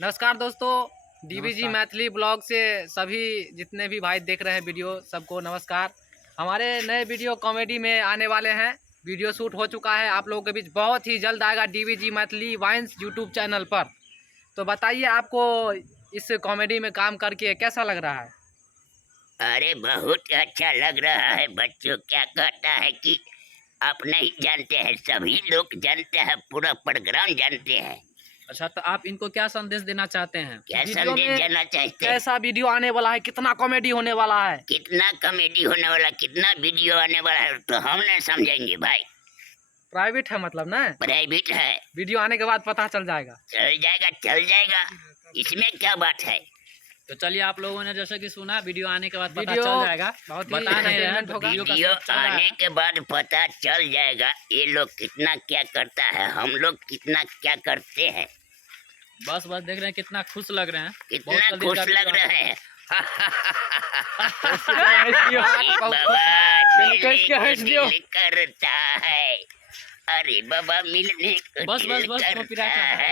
नमस्कार दोस्तों, डीवीजी मैथिली ब्लॉग से सभी जितने भी भाई देख रहे हैं वीडियो सबको नमस्कार। हमारे नए वीडियो कॉमेडी में आने वाले हैं। वीडियो शूट हो चुका है, आप लोगों के बीच बहुत ही जल्द आएगा डीवीजी मैथिली वाइन्स यूट्यूब चैनल पर। तो बताइए आपको इस कॉमेडी में काम करके कैसा लग रहा है? अरे बहुत अच्छा लग रहा है बच्चों। क्या कहता है कि आप नहीं जानते हैं, सभी लोग जानते हैं, पूरा प्रोग्राम जानते हैं। अच्छा, तो आप इनको क्या संदेश देना चाहते हैं? क्या वीडियो संदेश में देना चाहते हैं? कैसा वीडियो आने वाला है, कितना कॉमेडी होने वाला है? कितना कॉमेडी होने वाला, कितना वीडियो आने वाला है तो हम नहीं समझेंगे भाई। प्राइवेट है मतलब ना? प्राइवेट है। वीडियो आने के बाद पता चल जाएगा। चल जाएगा, चल जाएगा, इसमें क्या बात है। तो चलिए, आप लोगों ने जैसे कि सुना, वीडियो आने के बाद पता वीडियो चल जाएगा। बहुत ही बता नहीं रहे हैं, entertainment होगा। वीडियो का वीडियो शूट चल रहा आने है। के बाद पता चल जाएगा ये लोग कितना क्या करता है, हम लोग कितना क्या करते हैं। बस देख रहे हैं कितना खुश लग रहे हैं। कितना बहुत जल्दी खुश इसका लग वीडियो रहे हैं। बहुत बाबा कैसे क्या हंस दियो? दिल करता है, अरे बाबा मिलने को बस दिल copyright करता है। है।